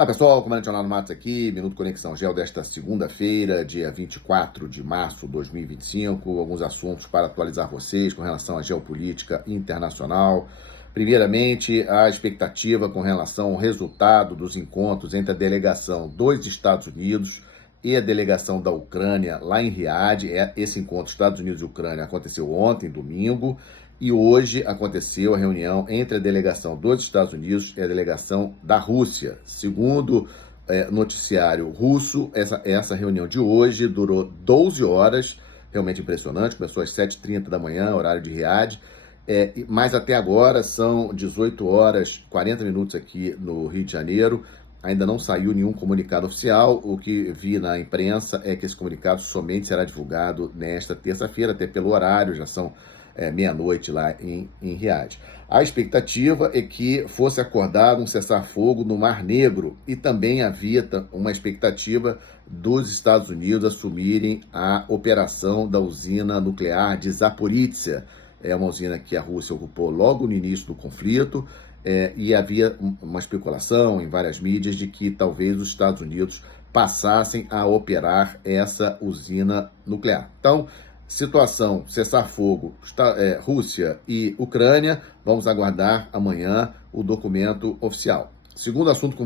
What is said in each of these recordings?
Olá pessoal, comandante Leonardo Matos aqui, Minuto Conexão Geo desta segunda-feira, dia 24 de março de 2025. Alguns assuntos para atualizar vocês com relação à geopolítica internacional. Primeiramente, a expectativa com relação ao resultado dos encontros entre a delegação dos Estados Unidos e a delegação da Ucrânia lá em Riad. Esse encontro Estados Unidos e Ucrânia aconteceu ontem, domingo, e hoje aconteceu a reunião entre a delegação dos Estados Unidos e a delegação da Rússia. Segundo noticiário russo, essa reunião de hoje durou 12 horas, realmente impressionante, começou às 7h30 da manhã, horário de Riad, mas até agora são 18 horas, 40 minutos aqui no Rio de Janeiro. Ainda não saiu nenhum comunicado oficial. O que vi na imprensa é que esse comunicado somente será divulgado nesta terça-feira, até pelo horário, já são meia-noite lá em Riad. A expectativa é que fosse acordado um cessar-fogo no Mar Negro e também havia uma expectativa dos Estados Unidos assumirem a operação da usina nuclear de Zaporizhzhia. É uma usina que a Rússia ocupou logo no início do conflito, e havia uma especulação em várias mídias de que talvez os Estados Unidos passassem a operar essa usina nuclear. Então, situação, cessar-fogo, Rússia e Ucrânia, vamos aguardar amanhã o documento oficial. Segundo assunto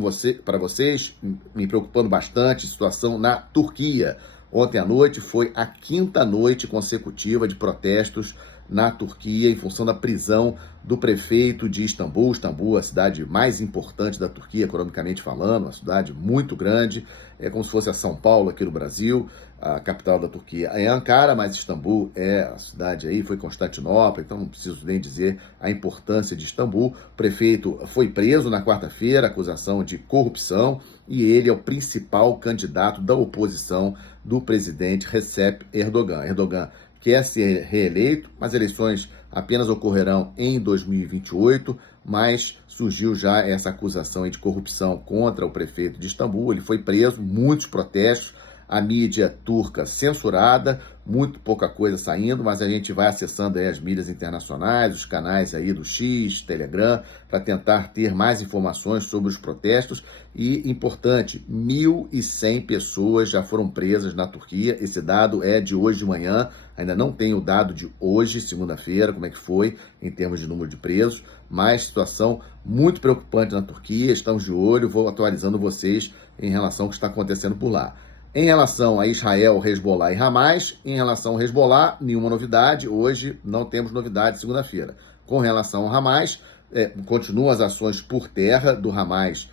para vocês, me preocupando bastante, situação na Turquia. Ontem à noite foi a quinta noite consecutiva de protestos na Turquia em função da prisão do prefeito de Istambul. Istambul, a cidade mais importante da Turquia, economicamente falando, uma cidade muito grande, é como se fosse a São Paulo aqui no Brasil. A capital da Turquia é Ankara, mas Istambul é a cidade aí, foi Constantinopla, então não preciso nem dizer a importância de Istambul. O prefeito foi preso na quarta-feira, acusação de corrupção, e ele é o principal candidato da oposição do presidente Recep Erdogan. Erdogan quer ser reeleito, as eleições apenas ocorrerão em 2028, mas surgiu já essa acusação de corrupção contra o prefeito de Istambul. Ele foi preso, muitos protestos, a mídia turca censurada, muito pouca coisa saindo, mas a gente vai acessando aí as mídias internacionais, os canais aí do X, Telegram, para tentar ter mais informações sobre os protestos. E, importante, 1.100 pessoas já foram presas na Turquia. Esse dado é de hoje de manhã, ainda não tem o dado de hoje, segunda-feira, como é que foi em termos de número de presos, mas situação muito preocupante na Turquia. Estamos de olho, vou atualizando vocês em relação ao que está acontecendo por lá. Em relação a Israel, Hezbollah e Hamas, em relação ao Hezbollah, nenhuma novidade. Hoje não temos novidade, segunda-feira. Com relação ao Hamas, continuam as ações por terra do Hamas,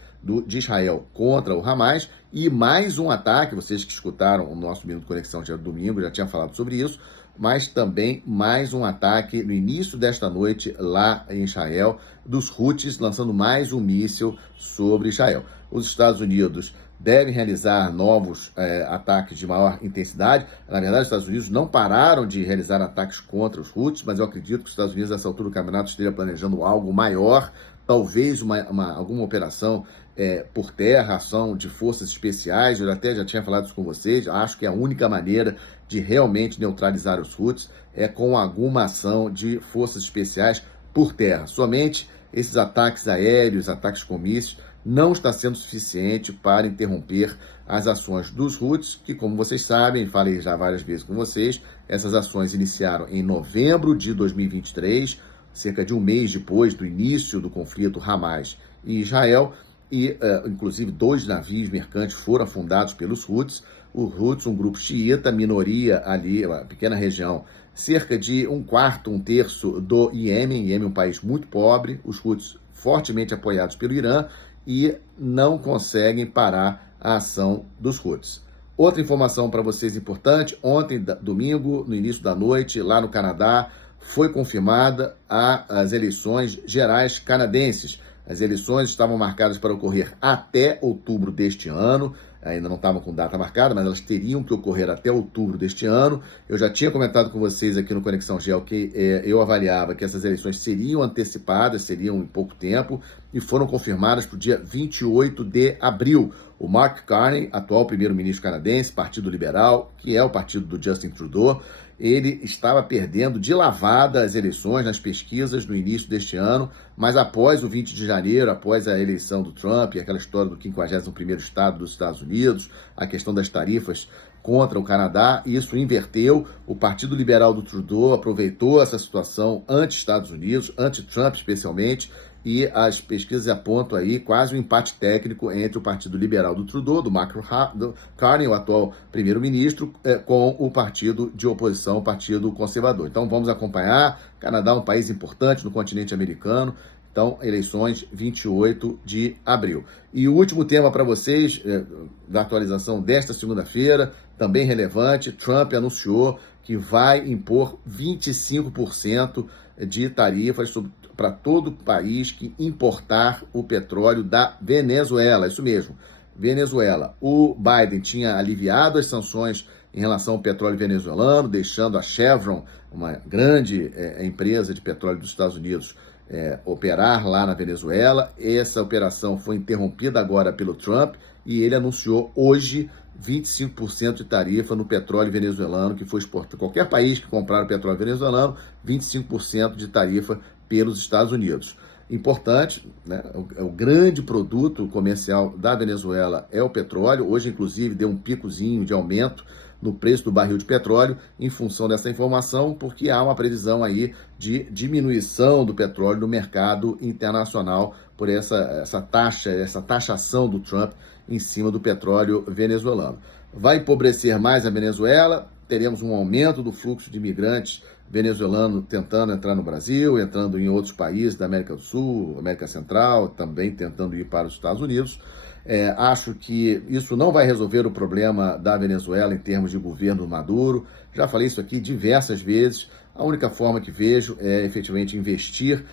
de Israel contra o Hamas, e mais um ataque, vocês que escutaram o nosso Minuto Conexão de domingo, já tinha falado sobre isso, mas também mais um ataque no início desta noite lá em Israel, dos Houthis lançando mais um míssil sobre Israel. Os Estados Unidos devem realizar novos ataques de maior intensidade. Na verdade, os Estados Unidos não pararam de realizar ataques contra os Houthis, mas eu acredito que os Estados Unidos, nessa altura do campeonato, esteja planejando algo maior, talvez alguma operação por terra, ação de forças especiais. Eu até já tinha falado isso com vocês, acho que a única maneira de realmente neutralizar os Houthis é com alguma ação de forças especiais por terra. Somente esses ataques aéreos, ataques com mísseis, não está sendo suficiente para interromper as ações dos Houthis, que, como vocês sabem, falei já várias vezes com vocês, essas ações iniciaram em novembro de 2023, cerca de um mês depois do início do conflito Hamas e Israel, e inclusive 2 navios mercantes foram afundados pelos Houthis. Os Houthis, um grupo xiita, minoria ali, uma pequena região, cerca de um quarto, um terço do Iêmen. Iêmen é um país muito pobre, os Houthis fortemente apoiados pelo Irã, e não conseguem parar a ação dos Houthis. Outra informação para vocês importante: ontem, domingo, no início da noite, lá no Canadá, foi confirmada as eleições gerais canadenses. As eleições estavam marcadas para ocorrer até outubro deste ano. ainda não estavam com data marcada, mas elas teriam que ocorrer até outubro deste ano. Eu já tinha comentado com vocês aqui no Conexão Geo que eu avaliava que essas eleições seriam antecipadas, seriam em pouco tempo, e foram confirmadas para o dia 28 de abril. O Mark Carney, atual primeiro-ministro canadense, Partido Liberal, que é o partido do Justin Trudeau, ele estava perdendo de lavada as eleições nas pesquisas no início deste ano, mas após o 20 de janeiro, após a eleição do Trump, aquela história do 51º estado dos Estados Unidos, a questão das tarifas contra o Canadá, isso inverteu. O Partido Liberal do Trudeau aproveitou essa situação anti-Estados Unidos, anti-Trump especialmente, e as pesquisas apontam aí quase um empate técnico entre o Partido Liberal do Trudeau, do Mark Carney, o atual primeiro-ministro, com o partido de oposição, o Partido Conservador. Então vamos acompanhar. Canadá é um país importante no continente americano. Então, eleições 28 de abril. E o último tema para vocês, da atualização desta segunda-feira, também relevante, Trump anunciou que vai impor 25% de tarifas para todo o país que importar o petróleo da Venezuela. Isso mesmo, Venezuela. O Biden tinha aliviado as sanções em relação ao petróleo venezuelano, deixando a Chevron, uma grande empresa de petróleo dos Estados Unidos, operar lá na Venezuela. Essa operação foi interrompida agora pelo Trump e ele anunciou hoje 25% de tarifa no petróleo venezuelano que foi exportado. Qualquer país que comprar o petróleo venezuelano, 25% de tarifa pelos Estados Unidos. Importante, né? O grande produto comercial da Venezuela é o petróleo. Hoje, inclusive, deu um picozinho de aumento no preço do barril de petróleo em função dessa informação, porque há uma previsão aí de diminuição do petróleo no mercado internacional por essa taxação do Trump em cima do petróleo venezuelano. Vai empobrecer mais a Venezuela, teremos um aumento do fluxo de imigrantes venezuelanos tentando entrar no Brasil, entrando em outros países da América do Sul, América Central, também tentando ir para os Estados Unidos. Acho que isso não vai resolver o problema da Venezuela em termos de governo Maduro. Já falei isso aqui diversas vezes. A única forma que vejo é efetivamente investir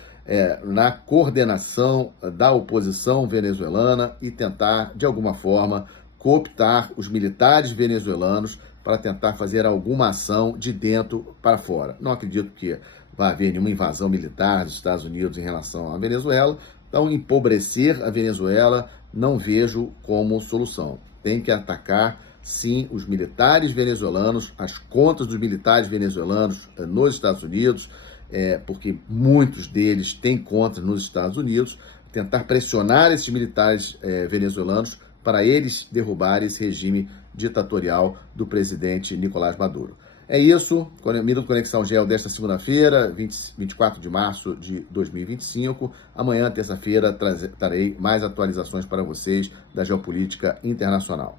na coordenação da oposição venezuelana e tentar, de alguma forma, cooptar os militares venezuelanos para tentar fazer alguma ação de dentro para fora. Não acredito que vai haver nenhuma invasão militar dos Estados Unidos em relação à Venezuela. Então, empobrecer a Venezuela não vejo como solução. Tem que atacar, sim, os militares venezuelanos, as contas dos militares venezuelanos nos Estados Unidos, porque muitos deles têm contas nos Estados Unidos, tentar pressionar esses militares venezuelanos para eles derrubarem esse regime ditatorial do presidente Nicolás Maduro. É isso, Minuto Conexão Geo desta segunda-feira, 24 de março de 2025. Amanhã, terça-feira, trarei mais atualizações para vocês da geopolítica internacional.